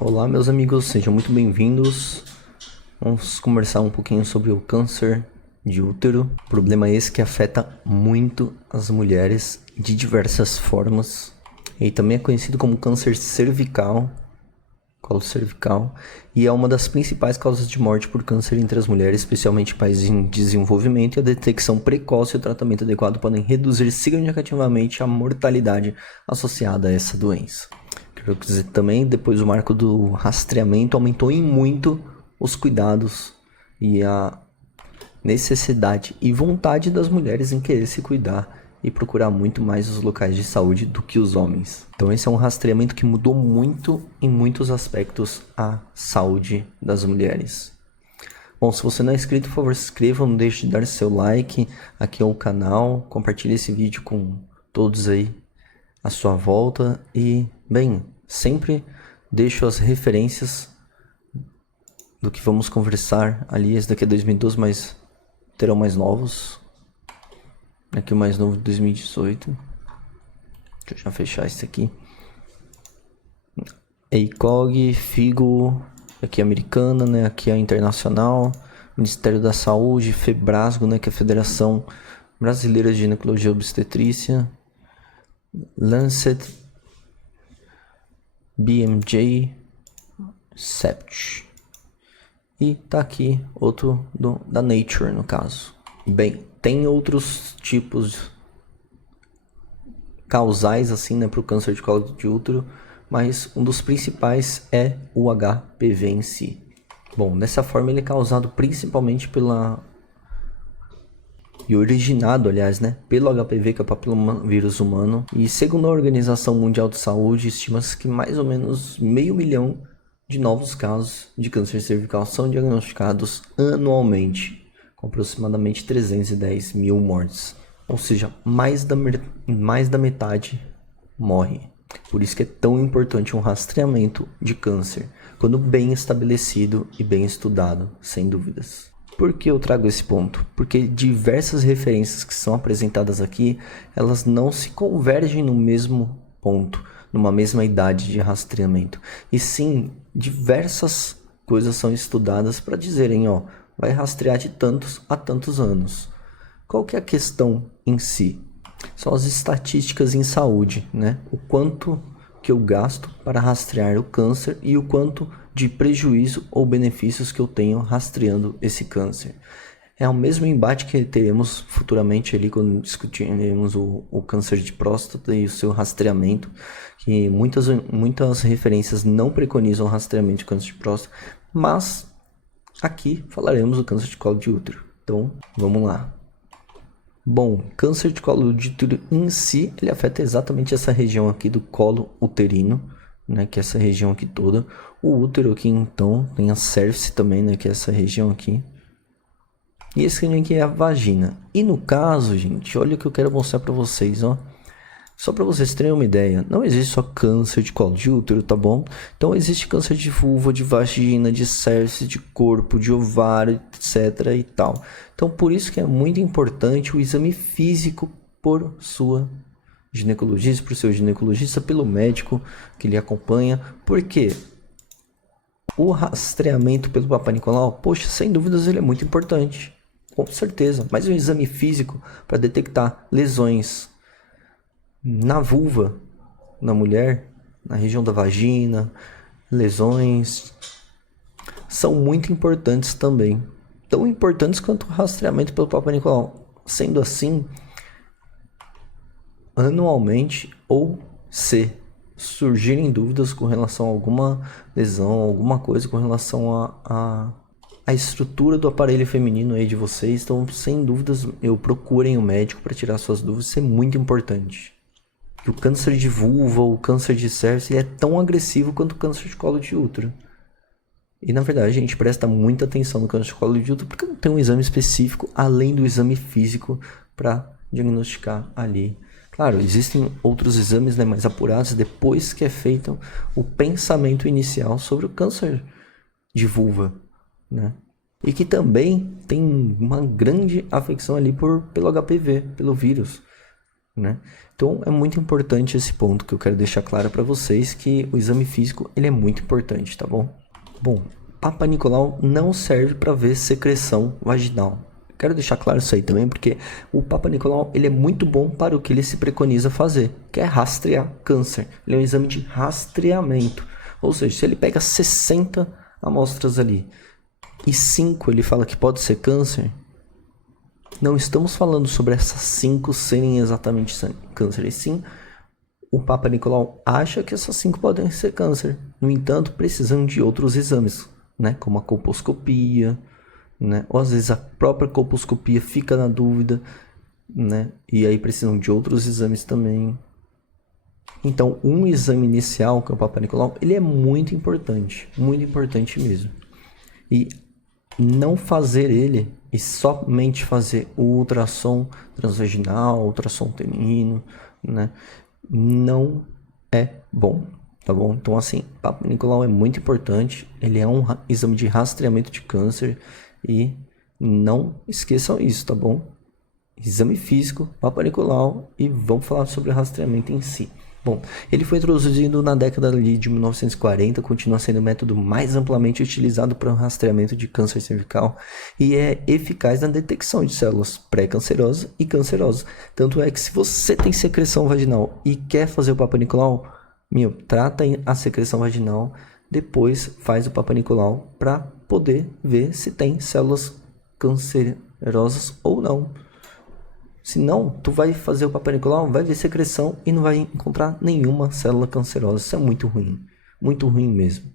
Olá, meus amigos, sejam muito bem-vindos. Vamos conversar um pouquinho sobre o câncer de útero. Problema esse que afeta muito as mulheres de diversas formas. E também é conhecido como câncer cervical, colo cervical, e é uma das principais causas de morte por câncer entre as mulheres, especialmente em países em desenvolvimento, e a detecção precoce e o tratamento adequado podem reduzir significativamente a mortalidade associada a essa doença. Quero dizer também, depois do marco do rastreamento, aumentou em muito os cuidados e a necessidade e vontade das mulheres em querer se cuidar e procurar muito mais os locais de saúde do que os homens. Então esse é um rastreamento que mudou muito em muitos aspectos a saúde das mulheres. Bom, se você não é inscrito, por favor, se inscreva, não deixe de dar seu like aqui ao canal, compartilhe esse vídeo com todos aí à sua volta e, bem, sempre deixo as referências do que vamos conversar ali. Esse daqui é 2012, mas terão mais novos. Aqui o mais novo de 2018. Deixa eu já fechar esse aqui. EICOG, FIGO, aqui é americana, né? Aqui é internacional. Ministério da Saúde, FEBRASGO, né? Que é a Federação Brasileira de Ginecologia e Obstetrícia. Lancet, BMJ, Sept. E tá aqui outro da Nature, no caso. Bem, tem outros tipos causais assim, né, para o câncer de colo de útero, mas um dos principais é o HPV em si. Bom, dessa forma ele é causado principalmente e originado, aliás, né, pelo HPV, que é o papilomavírus humano. E segundo a Organização Mundial de Saúde, estima-se que mais ou menos 500 mil de novos casos de câncer cervical são diagnosticados anualmente, com aproximadamente 310 mil mortes. Ou seja, mais da metade morre. Por isso que é tão importante um rastreamento de câncer, quando bem estabelecido e bem estudado, sem dúvidas. Por que eu trago esse ponto? Porque diversas referências que são apresentadas aqui, elas não se convergem no mesmo ponto, numa mesma idade de rastreamento. E sim, diversas coisas são estudadas para dizerem, ó, vai rastrear de tantos a tantos anos. Qual que é a questão em si? São as estatísticas em saúde, né? O quanto que eu gasto para rastrear o câncer e o quanto de prejuízo ou benefícios que eu tenho rastreando esse câncer. É o mesmo embate que teremos futuramente ali quando discutiremos o câncer de próstata e o seu rastreamento, que muitas referências não preconizam o rastreamento de câncer de próstata, mas aqui falaremos do câncer de colo de útero. Então, vamos lá. Bom, câncer de colo de útero em si, ele afeta exatamente essa região aqui do colo uterino, né, que é essa região aqui toda. O útero aqui, então, tem a cervice também, né, que é essa região aqui. E esse aqui é a vagina. E no caso, gente, olha o que eu quero mostrar para vocês, ó. Só para vocês terem uma ideia, não existe só câncer de colo de útero, tá bom? Então existe câncer de vulva, de vagina, de cervice, de corpo, de ovário, etc e tal. Então por isso que é muito importante o exame físico por sua ginecologista, por seu ginecologista, pelo médico que lhe acompanha. Por quê? O rastreamento pelo Papai Nicolau, poxa, sem dúvidas ele é muito importante, com certeza. Mas o exame físico para detectar lesões na vulva, na mulher, na região da vagina, lesões, são muito importantes também. Tão importantes quanto o rastreamento pelo Papai Nicolau. Sendo assim, anualmente, ou se surgirem dúvidas com relação a alguma lesão, alguma coisa com relação a estrutura do aparelho feminino aí de vocês, então sem dúvidas procurem o médico para tirar suas dúvidas, isso é muito importante. Que o câncer de vulva ou o câncer de cervice é tão agressivo quanto o câncer de colo de útero. E na verdade a gente presta muita atenção no câncer de colo de útero porque não tem um exame específico além do exame físico para diagnosticar ali. Claro, existem outros exames, né, mais apurados depois que é feito o pensamento inicial sobre o câncer de vulva, né? E que também tem uma grande afecção ali pelo HPV, pelo vírus. né? Então é muito importante esse ponto que eu quero deixar claro para vocês, que o exame físico ele é muito importante, tá bom? Bom, Papa Nicolau não serve para ver secreção vaginal. Quero deixar claro isso aí também, porque o Papa Nicolau ele é muito bom para o que ele se preconiza fazer, que é rastrear câncer. Ele é um exame de rastreamento, ou seja, se ele pega 60 amostras ali e 5 ele fala que pode ser câncer, não estamos falando sobre essas 5 serem exatamente câncer, e sim o Papa Nicolau acha que essas 5 podem ser câncer. No entanto, precisam de outros exames, né? Como a colposcopia, né? Ou às vezes a própria colposcopia fica na dúvida, né? E aí precisam de outros exames também. Então, um exame inicial, que é o Papa Nicolau, ele é muito importante mesmo. E não fazer ele e somente fazer o ultrassom transvaginal, ultrassom uterino, né? Não é bom, tá bom? Então, assim, Papa Nicolau é muito importante. Ele é um exame de rastreamento de câncer e não esqueçam isso, tá bom? Exame físico, Papa Nicolau, e vamos falar sobre o rastreamento em si. Bom, ele foi introduzido na década de 1940, continua sendo o método mais amplamente utilizado para o rastreamento de câncer cervical e é eficaz na detecção de células pré-cancerosas e cancerosas. Tanto é que se você tem secreção vaginal e quer fazer o Papa Nicolau, trata a secreção vaginal, depois faz o Papa Nicolau para poder ver se tem células cancerosas ou não. Se não, tu vai fazer o Papa Nicolau, vai ver secreção e não vai encontrar nenhuma célula cancerosa. Isso é muito ruim mesmo,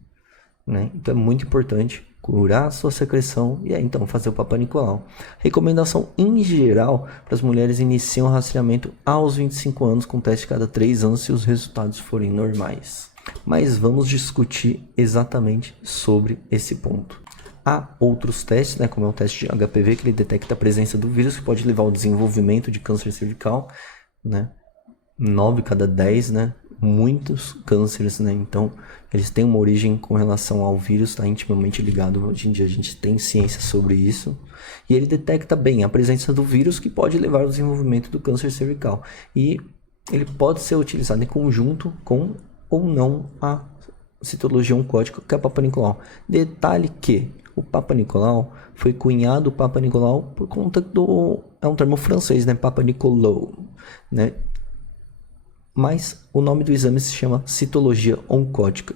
né? Então é muito importante curar a sua secreção e aí então fazer o Papa Nicolau. Recomendação em geral para as mulheres iniciam o rastreamento aos 25 anos com teste cada 3 anos se os resultados forem normais. Mas vamos discutir exatamente sobre esse ponto. Há outros testes, né, como é o teste de HPV, que ele detecta a presença do vírus, que pode levar ao desenvolvimento de câncer cervical, né? 9 cada 10, né? Muitos cânceres, né? Então, eles têm uma origem com relação ao vírus, está intimamente ligado. Hoje em dia a gente tem ciência sobre isso. E ele detecta bem a presença do vírus, que pode levar ao desenvolvimento do câncer cervical. E ele pode ser utilizado em conjunto com ou não a citologia oncótica, que é a Papa Nicolau. Detalhe que o Papa Nicolau foi cunhado o Papa Nicolau por conta do... é um termo francês, né? Papa Nicolau, né? Mas o nome do exame se chama citologia oncótica.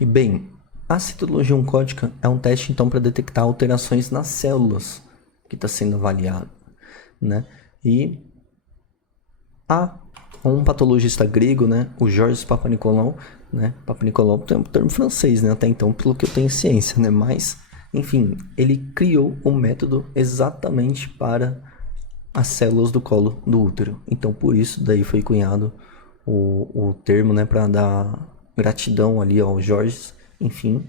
E bem, a citologia oncótica é um teste então para detectar alterações nas células que está sendo avaliado, né? E há um patologista grego, né? O Georges Papanicolaou, né? Papanicolaou tem um termo francês, né? Até então, pelo que eu tenho ciência, né? Mas, enfim, ele criou um método exatamente para as células do colo do útero. Então, por isso, daí foi cunhado o termo, né? Para dar gratidão ali ao Georges, enfim.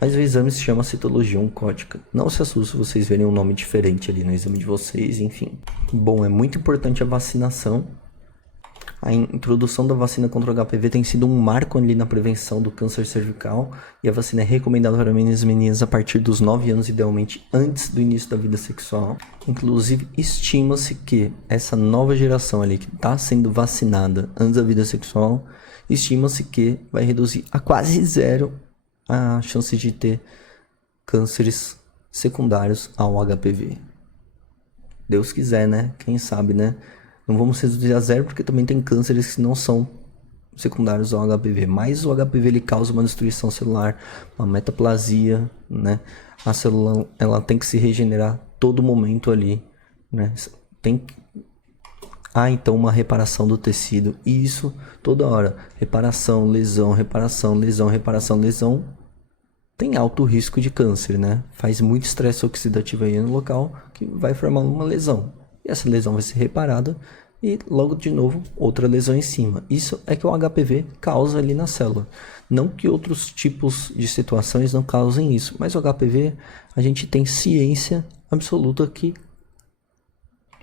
Mas o exame se chama citologia oncótica. Não se assustem se vocês verem um nome diferente ali no exame de vocês, enfim. Bom, é muito importante a vacinação. A introdução da vacina contra o HPV tem sido um marco ali na prevenção do câncer cervical e a vacina é recomendada para meninos e meninas a partir dos 9 anos, idealmente antes do início da vida sexual. Inclusive, estima-se que essa nova geração ali que está sendo vacinada antes da vida sexual, estima-se que vai reduzir a quase zero a chance de ter cânceres secundários ao HPV. Deus quiser, né? Quem sabe, né? Não vamos reduzir a zero porque também tem cânceres que não são secundários ao HPV. Mas o HPV ele causa uma destruição celular, uma metaplasia, né? A célula ela tem que se regenerar todo momento ali, né? Há então uma reparação do tecido e isso toda hora. Reparação, lesão, reparação, lesão, reparação, lesão. Tem alto risco de câncer, né? Faz muito estresse oxidativo aí no local que vai formar uma lesão. E essa lesão vai ser reparada e logo de novo outra lesão em cima. Isso é que o HPV causa ali na célula. Não que outros tipos de situações não causem isso, mas o HPV a gente tem ciência absoluta que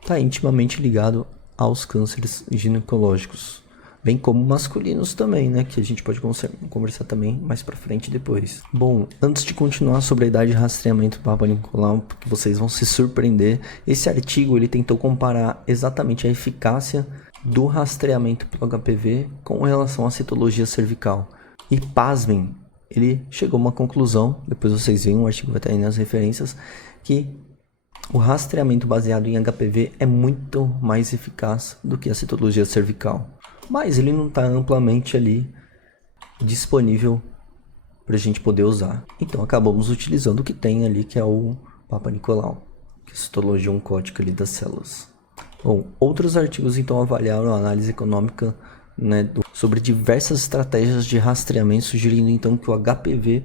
está intimamente ligado aos cânceres ginecológicos. bem como masculinos também, né, que a gente pode conversar também mais pra frente depois. Bom, antes de continuar sobre a idade de rastreamento do Papa Nicolau, porque vocês vão se surpreender, esse artigo ele tentou comparar exatamente a eficácia do rastreamento pelo HPV com relação à citologia cervical. E pasmem, ele chegou a uma conclusão, depois vocês veem, o artigo vai estar aí nas referências, que o rastreamento baseado em HPV é muito mais eficaz do que a citologia cervical. Mas ele não está amplamente ali disponível para a gente poder usar. Então acabamos utilizando o que tem ali, que é o Papa Nicolau, que é a citologia oncótica ali das células. Bom, outros artigos então avaliaram a análise econômica, né, sobre diversas estratégias de rastreamento, sugerindo então que o HPV,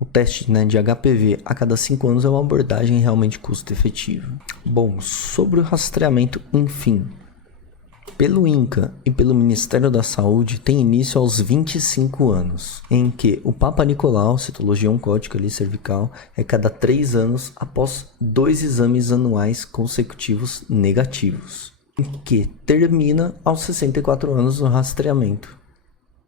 o teste, né, de HPV a cada 5 anos é uma abordagem realmente custo-efetiva. Bom, sobre o rastreamento, enfim, pelo INCA e pelo Ministério da Saúde, tem início aos 25 anos, em que o Papa Nicolau, citologia oncótica ali cervical, é cada 3 anos após 2 exames anuais consecutivos negativos, em que termina aos 64 anos no rastreamento,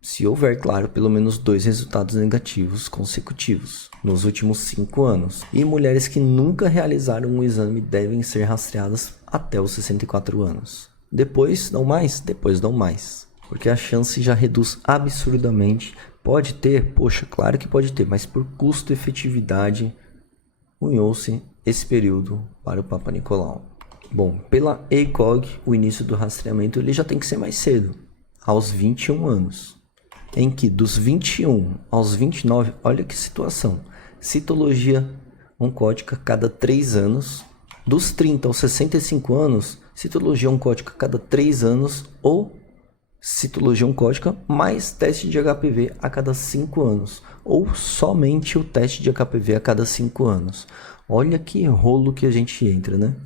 se houver, claro, pelo menos 2 resultados negativos consecutivos nos últimos 5 anos. E mulheres que nunca realizaram um exame devem ser rastreadas até os 64 anos. Depois não mais? Depois não mais. Porque a chance já reduz absurdamente. Pode ter? Poxa, claro que pode ter, mas por custo-efetividade, uniu-se esse período para o Papa Nicolau. Bom, pela ACOG, o início do rastreamento ele já tem que ser mais cedo, aos 21 anos. Em que dos 21 aos 29, olha que situação, citologia oncótica cada 3 anos, dos 30 aos 65 anos, citologia oncótica cada 3 anos ou citologia oncótica mais teste de HPV a cada 5 anos ou somente o teste de HPV a cada 5 anos. Olha que rolo que a gente entra, né?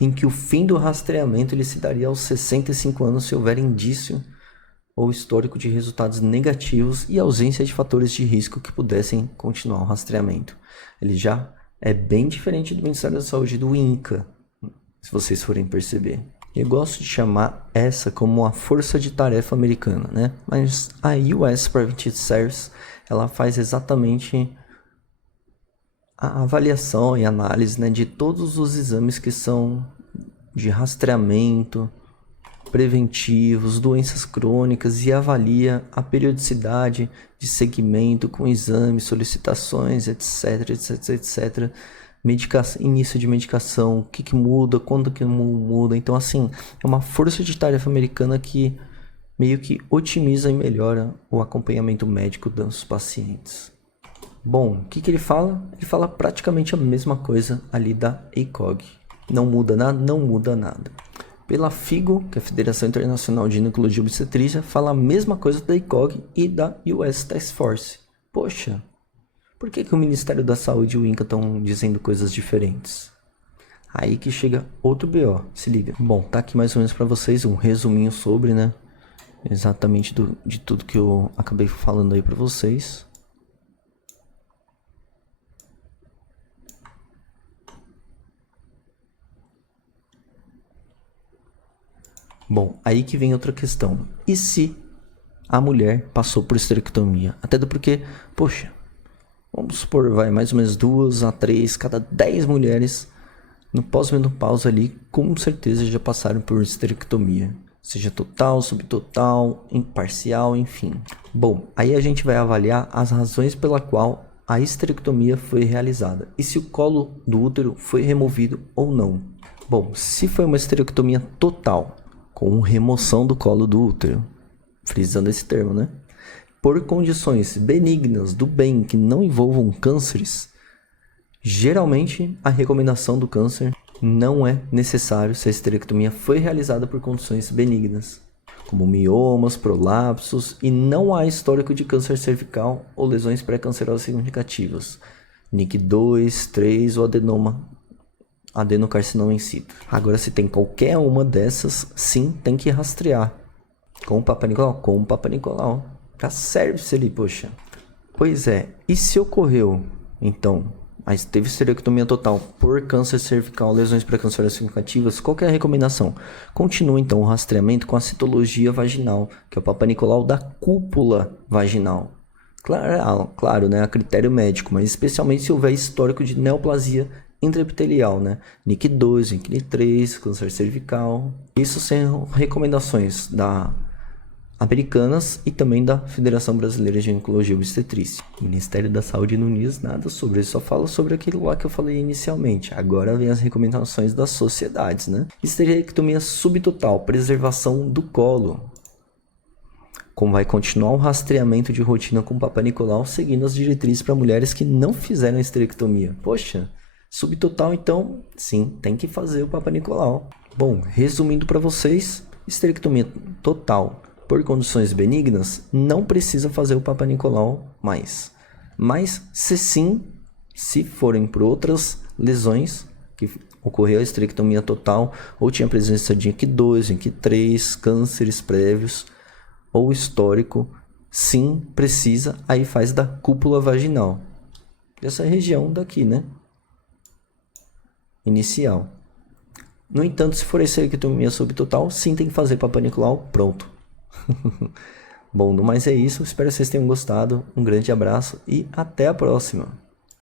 Em que o fim do rastreamento ele se daria aos 65 anos se houver indício ou histórico de resultados negativos e ausência de fatores de risco que pudessem continuar o rastreamento. Ele já é bem diferente do Ministério da Saúde do INCA, se vocês forem perceber. Eu gosto de chamar essa como a força de tarefa americana, né? Mas a US Preventive Service, ela faz exatamente a avaliação e análise, né, de todos os exames que são de rastreamento, preventivos, doenças crônicas e avalia a periodicidade de segmento com exames, solicitações, etc, etc, etc. Início de medicação, o que muda, quando que muda. Então, assim, é uma força de tarefa americana que meio que otimiza e melhora o acompanhamento médico dos pacientes. Bom, o que ele fala? Ele fala praticamente a mesma coisa ali da ACOG. Não muda nada, não muda nada. Pela FIGO, que é a Federação Internacional de Ginecologia e Obstetrícia, fala a mesma coisa da ACOG e da US Task Force. Poxa, por que o Ministério da Saúde e o INCA estão dizendo coisas diferentes? Aí que chega outro BO, se liga. Bom, tá aqui mais ou menos para vocês um resuminho sobre, né, exatamente de tudo que eu acabei falando aí para vocês. Bom, aí que vem outra questão. E se a mulher passou por esterectomia? Até porque, poxa, vamos supor, vai mais ou menos 2 a 3, cada 10 mulheres no pós-menopausa ali, com certeza já passaram por esterectomia. Seja total, subtotal, parcial, enfim. Bom, aí a gente vai avaliar as razões pela qual a esterectomia foi realizada. E se o colo do útero foi removido ou não. Bom, se foi uma esterectomia total, com remoção do colo do útero, frisando esse termo, né? Por condições benignas do bem que não envolvam cânceres, geralmente a recomendação do câncer não é necessário se a esterectomia foi realizada por condições benignas, como miomas, prolapsos, e não há histórico de câncer cervical ou lesões pré-cancerosas significativas, NIC2, 3 ou adenocarcinoma in situ. Agora, se tem qualquer uma dessas, sim, tem que rastrear. Com o Papa Nicolau? Com o Papa Nicolau. Tá service ali, poxa. Pois é, e se ocorreu, então, mas teve esterectomia total por câncer cervical, lesões pré-cancerosas significativas, qual que é a recomendação? Continua então o rastreamento com a citologia vaginal, que é o Papa Nicolau da cúpula vaginal. Claro, né, a critério médico, mas especialmente se houver histórico de neoplasia intraepitelial, né? NIC2, NIC3, câncer cervical. Isso são recomendações americanas e também da Federação Brasileira de Ginecologia e Obstetrícia. O Ministério da Saúde não diz nada sobre isso, só fala sobre aquilo lá que eu falei inicialmente. Agora vem as recomendações das sociedades, né? Esterectomia subtotal, preservação do colo. Como vai continuar o rastreamento de rotina com o Papa Nicolau, seguindo as diretrizes para mulheres que não fizeram esterectomia. Poxa, subtotal então, sim, tem que fazer o Papa Nicolau. Bom, resumindo para vocês, esterectomia total por condições benignas, não precisa fazer o Papa Nicolau mais. Mas, se forem por outras lesões, que ocorreu a esterectomia total, ou tinha presença de NIC2, NIC3, cânceres prévios, ou histórico, sim, precisa, aí faz da cúpula vaginal. Essa região daqui, né? Inicial. No entanto, se for esterectomia subtotal, sim, tem que fazer Papa Nicolau, pronto. Bom, no mais é isso. Espero que vocês tenham gostado. Um grande abraço e até a próxima.